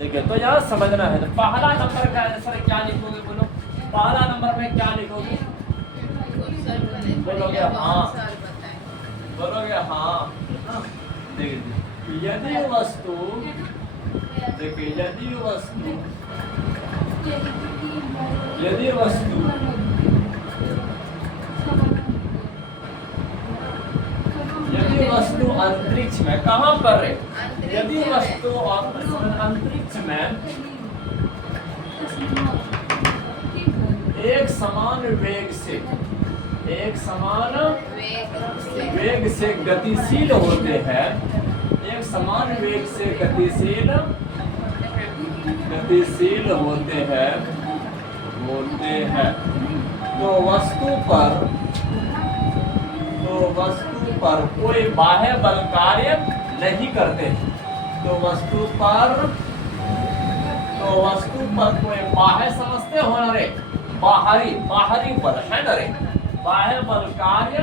देखिए तो यहाँ समझना है। तो पहला नंबर का आंसर क्या लिखोगे बोलो? पहला नंबर में क्या लिखोगे? बोलोगे हाँ, बोलोगे हाँ। देखिए यदि वस्तु, देखिए यदि वस्तु अंतरिक्ष में, कहाँ पर है? यदि वस्तु अंतरिक्ष में एक समान वेग से गतिशील होते हैं, एक समान वेग से गतिशील होते हैं, तो वस्तु पर कोई बाह्य बल कार्य नहीं करते। तो वस्तु पर कोई बाह्य समझते हो ना रे, बाहरी बल है ना रे, बाह्य बल कार्य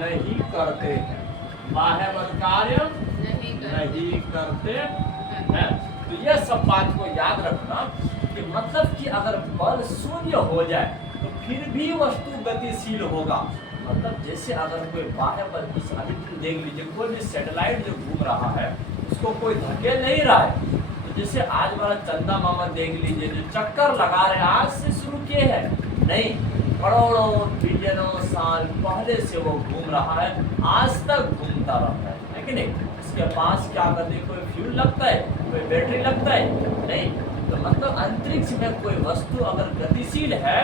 नहीं करते हैं, बाह्य बल कार्य नहीं करते हैं। तो यह सब बात को याद रखना कि मतलब कि अगर बल शून्य हो जाए तो फिर भी वस्तु गतिशील होगा। मतलब जैसे अगर कोई बाह्य बल, इस अभी देख लीजिए कोई भी सैटेलाइट जो घूम रहा है उसको कोई धकेल नहीं रहा है। तो जैसे आज वाला चंदा मामा देख लीजिए जो चक्कर लगा रहे हैं, आज से शुरू किए हैं नहीं, करोड़ों बिलियनों साल पहले से वो घूम रहा है, आज तक घूमता रहता है कि नहीं? उसके पास क्या करते, कोई फ्यूल लगता है, कोई बैटरी लगता है नहीं। तो मतलब अंतरिक्ष में कोई वस्तु अगर गतिशील है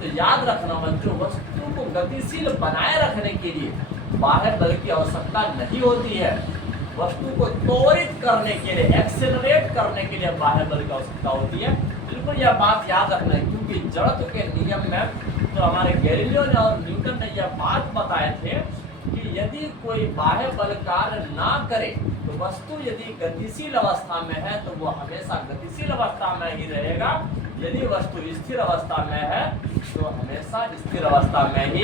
तो याद रखना बच्चों, वस्तु को गतिशील बनाए रखने के लिए बाह्य बल की आवश्यकता नहीं होती है। वस्तु को त्वरित करने के लिए, एक्सेलरेट करने के लिए बाह्य बल की आवश्यकता होती है। बिल्कुल यह बात याद रखना है, क्योंकि जड़त्व के नियम में तो हमारे गैलीलियो ने और न्यूटन ने यह बात बताए थे कि यदि कोई बाह्य बल कार्य ना करे तो वस्तु यदि गतिशील अवस्था में है तो वो हमेशा गतिशील अवस्था में ही रहेगा, यदि वस्तु स्थिर अवस्था में है तो हमेशा स्थिर अवस्था में ही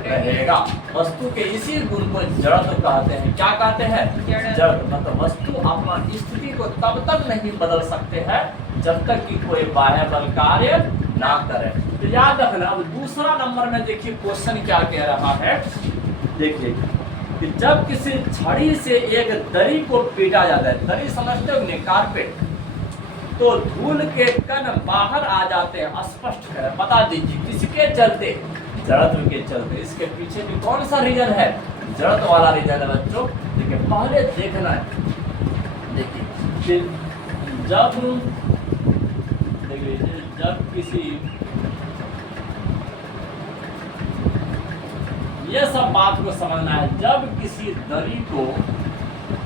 रहेगा। वस्तु के इसी गुण को जड़त्व कहते हैं। क्या कहते हैं? जड़। मतलब वस्तु अपना स्थिति को तब तक नहीं बदल सकते हैं जब तक कि कोई बाह्य बल कार्य ना करे। तो याद रखना। अब दूसरा नंबर में देखिए क्वेश्चन क्या कह रहा है, देखिए कि जब किसी छड़ी से एक दरी को पीटा जाता है, दरी समझते हो नहीं, कारपेट, तो धूल के कण बाहर आ जाते हैं। स्पष्ट है, बता दीजिए किसके चलते? जड़त्व के चलते। इसके पीछे भी कौन सा रीजन है? जड़त्व वाला रीजन है बच्चों। देखिए पहले देखना है, देखिए जब किसी, ये सब बात को समझना है। जब किसी दरी को,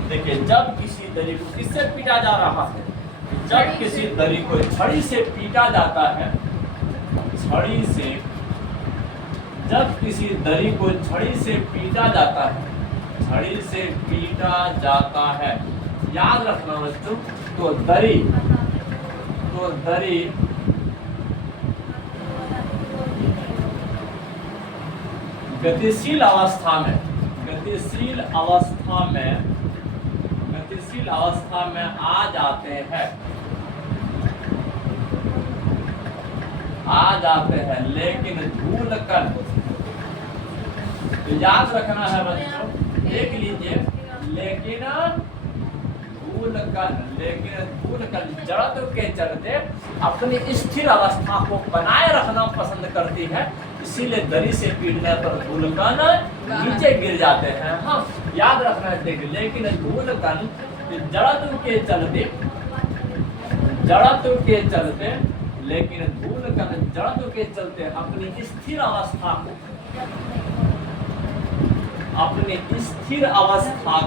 देखिए जब किसी दरी को किससे पीटा जा रहा है? जब किसी दरी को छड़ी से पीटा जाता है, छड़ी से, जब किसी दरी को छड़ी से पीटा जाता है, छड़ी से पीटा जाता है, याद रखना बच्चों। तो दरी गतिशील अवस्था में आ जाते हैं, लेकिन धूल कण, तो याद रखना है बच्चों, देख लीजिए, लेकिन धूल कण जड़त्व के चलते अपनी स्थिर अवस्था को बनाए रखना पसंद करती है, इसीलिए दरी से पीटने पर धूल कण नीचे गिर जाते हैं। हाँ याद रखना है। देखिए लेकिन धूल कण जड़त्व के चलते, लेकिन धूल कण जड़त्व के चलते अपनी स्थिर अवस्था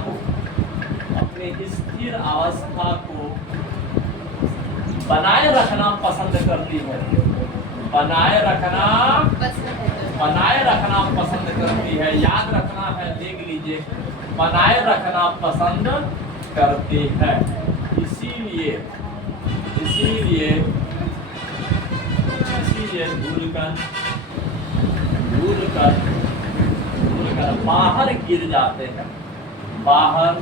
को बनाए रखना पसंद करती है, बनाए रखना पसंद करती है। याद रखना है, देख लीजिए, बनाए रखना पसंद करती है। इसीलिए धूल कण बाहर गिर जाते हैं, बाहर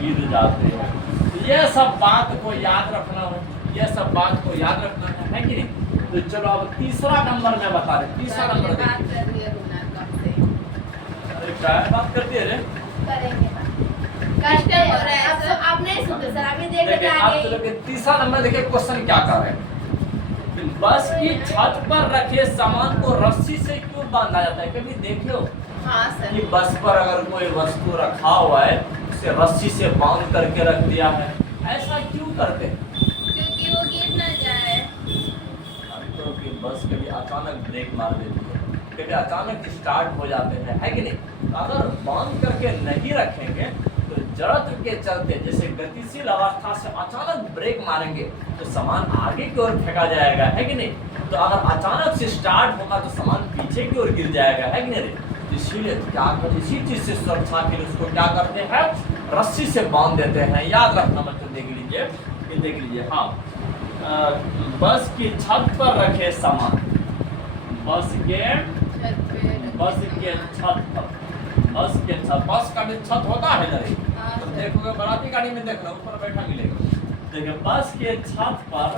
गिर जाते हैं। तो ये सब बात को याद रखना है, ये सब बात को याद रखना है कि नहीं। तो चलो अब तीसरा नंबर मैं बता रहे, तीसरा नंबर देखिए। अरे क्या बात करती है रे? कष्ट हो रहा है तो आप नहीं सुनते सर, अभी देखते आगे। तीसरा नंबर देखिए, क्वेश्चन क्या कर रहे हैं। बस की छत पर रखे सामान को रस्सी से क्यों बांधा जाता है? कभी देखे हो? हाँ सर। कि बस पर अगर कोई वस्तु रखा हुआ है उसे रस्सी से बांध करके रख दिया है, ऐसा क्यों करते हैं? क्योंकि वो गिर ना जाए। तो कि बस कभी अचानक ब्रेक मार देती है, कभी अचानक स्टार्ट हो जाते हैं, है कि नहीं। अगर बांध करके नहीं रखेंगे तो जड़त्व के चलते जैसे गतिशील अवस्था से अचानक ब्रेक मारेंगे तो सामान आगे की ओर फेंका जाएगा, है कि नहीं। तो अगर अचानक से स्टार्ट होगा तो सामान पीछे की ओर गिर जाएगा, है कि नहीं। इसीलिए क्या करते, इसी चीज से सुरक्षा के लिए उसको क्या करते हैं, रस्सी से बांध देते हैं। याद रखना बच्चों, देख लीजिए, ये देख लीजिए। हाँ, बस की छत पर रखे सामान, बस के छत पर, बस का भी छत होता है ना। तो देखोगे बराती गाड़ी में, देखना ऊपर बैठा मिलेगा। देखिए, बस के छत पर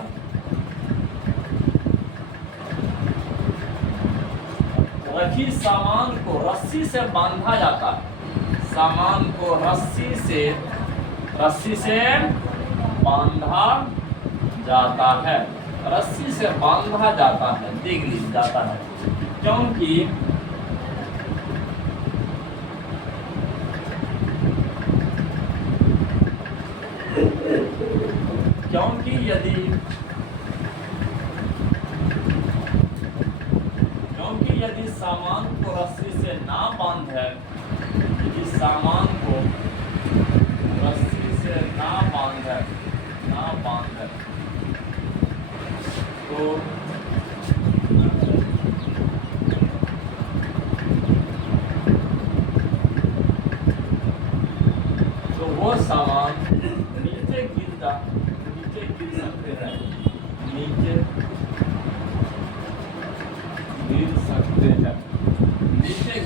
रखी सामान को रस्सी से बांधा जाता है। सामान को रस्सी से बांधा जाता है, रस्सी से बांधा जाता है, देख लीजिए जाता है। क्योंकि यदि सामान को रस्सी से ना बांधे, यदि सामान को रस्सी से ना बांधे तो वो सामान नीचे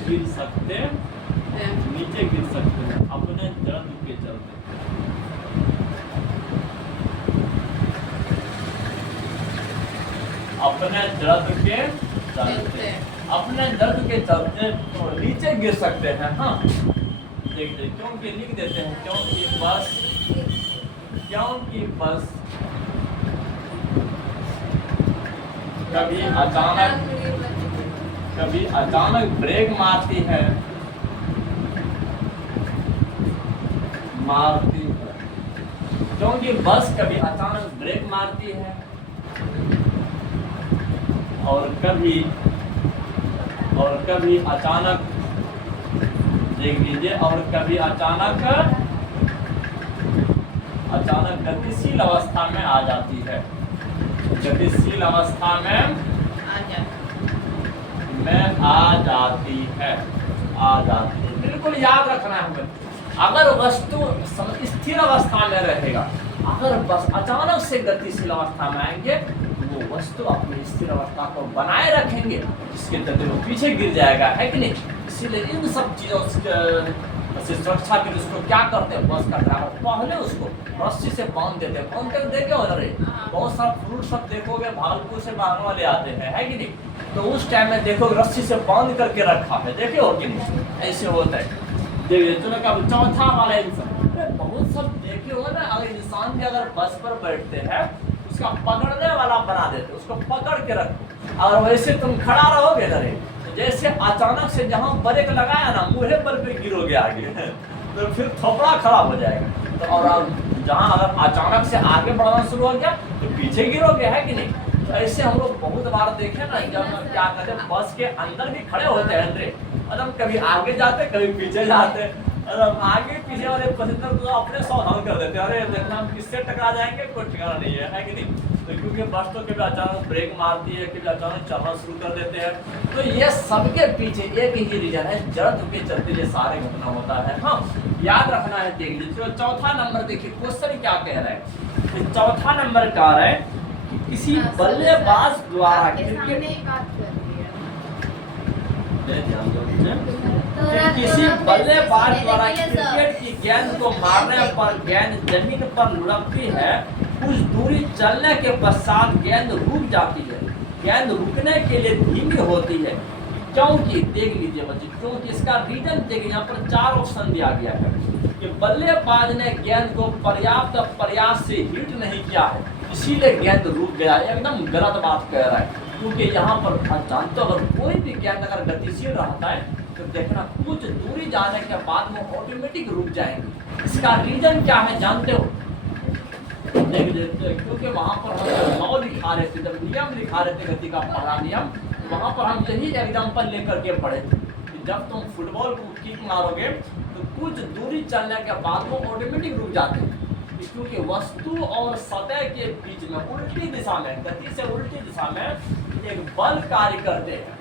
गिर सकते हैं, नीचे गिर सकते हैं अपने जड़त्व के चलते। अपने जड़त्व के चलते तो नीचे गिर सकते हैं। हाँ, देखिए, क्योंकि लिख देते हैं, क्योंकि बस कभी अचानक ब्रेक मारती है, क्योंकि बस कभी अचानक ब्रेक मारती है और कभी अचानक, देख लीजिए, और कभी अचानक गतिशील अवस्था में आ जाती है, गतिशील अवस्था में आ जाती है। बिल्कुल याद रखना है हमें। अगर वस्तु स्थिर अवस्था में रहेगा, अगर बस अचानक से गतिशील अवस्था में आएंगे तो वो वस्तु अपनी स्थिर अवस्था को बनाए रखेंगे, जिसके चलते वो पीछे गिर जाएगा, है कि नहीं। इसीलिए इन सब चीजों से सुरक्षा के लिए उसको क्या करते हैं, बस का ड्राइवर पहले उसको रस्सी से बांध देते हैं। बांध कर देखे हो ना रे, बहुत सारा फ्रूट सब देखोगे भागलपुर से बाहर वाले आते हैं, है कि नहीं। तो उस टाइम में देखोगे रस्सी से बांध करके रखा है, देखे हो कि नहीं, ऐसे होता है। देखिए, चलो क्या चौथा वाला इंसान, बहुत सब देखे हो ना। अगर इंसान भी अगर बस पर बैठते हैं उसका पकड़ने वाला बना देते, उसको पकड़ के रखो। अगर वैसे तुम खड़ा रहोगे ना रे, जैसे अचानक से जहां ब्रेक लगाया ना, मुँह पर पे गिरोगे आगे तो फिर थोपड़ा खराब हो जाएगा। तो और जहां अगर अचानक से आगे बढ़ना शुरू हो गया तो पीछे गिरोगे, है कि नहीं। तो ऐसे हम लोग बहुत बार देखे ना, जब क्या कहते हैं बस के अंदर भी खड़े होते हैं रे, मतलब कभी आगे जाते कभी पीछे जाते, और आगे पीछे वाले पैसेंजर को अपने सावधान कर देते हैं, अरे देखना हम किससे टकरा जाएंगे, कोई ठिकाना नहीं है कि नहीं। तो क्योंकि बस तो कभी अचानक ब्रेक मारती है, कभी अचानक चलना शुरू कर देते हैं। तो ये सबके पीछे एक ही रीजन है, जड़त्व के चलते ये सारे घटना होता है। हाँ, याद रखना है। देख लीजिए, चौथा नंबर देखिए, क्वेश्चन क्या कह रहा है। चौथा नंबर कह रहा है कि किसी बल्लेबाज द्वारा क्रिकेट, किसी बल्लेबाज द्वारा क्रिकेट की गेंद को मारने पर गेंद जमीन पर लुढ़कती है, कुछ दूरी चलने के पश्चात गेंद रुक जाती है। गेंद रुकने के लिए धीमी होती है क्योंकि, देख लीजिए बच्चे, क्योंकि इसका रीजन देखिए, यहाँ पर 4 ऑप्शन दिया गया है कि बल्लेबाज ने गेंद को पर्याप्त प्रयास से हिट नहीं किया है, इसीलिए गेंद रुक गया। एकदम गलत बात कह रहा है, क्योंकि यहाँ पर जानते हो, अगर कोई भी गेंद अगर गतिशील रहता है तो देखना कुछ दूरी जाने के बाद वो ऑटोमेटिक रुक जाएंगे। इसका रीजन क्या है जानते हो? देख लेते, क्योंकि वहां पर हम लॉ लिखा रहे थे, जब नियम लिखा रहे थे गति का पहला नियम, वहां पर हम यही एग्जाम्पल लेकर के पढ़े थे कि जब तुम फुटबॉल को किक मारोगे तो कुछ दूरी चलने के बाद वो ऑटोमेटिक रुक जाते हैं, क्योंकि वस्तु और सतह के बीच में उल्टी दिशा में, गति से उल्टी दिशा में एक बल कार्य करते हैं,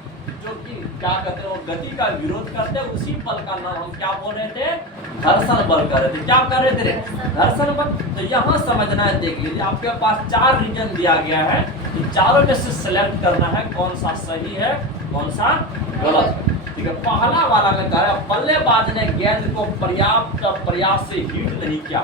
जो कि क्या कहते हैं, वो गति का विरोध करते हैं। उसी बल का नाम हम क्या बोल रहे थे? घर्षण बल कर रहे थे। क्या कर रहे थे? घर्षण बल। तो यहाँ समझना है, देख लीजिए, आपके पास 4 रीजन दिया गया है, इन चारों में से सिलेक्ट करना है कौन सा सही है, कौन सा गलत है। ठीक है, पहला वाला में कह रहा है बल्लेबाज ने गेंद को पर्याप्त प्रयास से हिट नहीं किया,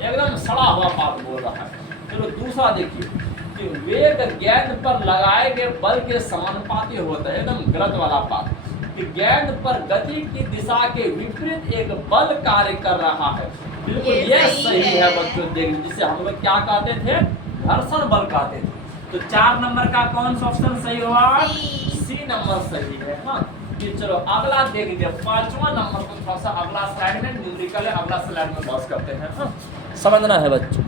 एकदम सड़ा हुआ बात बोल रहा है। चलो दूसरा देखिए कि वेग गेंद पर लगाए गए बल के समानुपाती होता है, एकदम गलत वाला बात। कि गेंद पर गति की दिशा के विपरीत एक बल कार्य कर रहा है, बिल्कुल ये सही है बच्चों। देख, जिसे हम लोग क्या कहते थे? घर्षण बल कहते थे। तो 4 नंबर का कौन सा ऑप्शन सही हुआ? सी नंबर सही है। हाँ, चलो अगला देख लीजिए, 5वां नंबर को थोड़ा सा अगला स्लाइड में न्यूमेरिकल है, अगला स्लाइड में बस करते हैं। हाँ, समझना है बच्चों।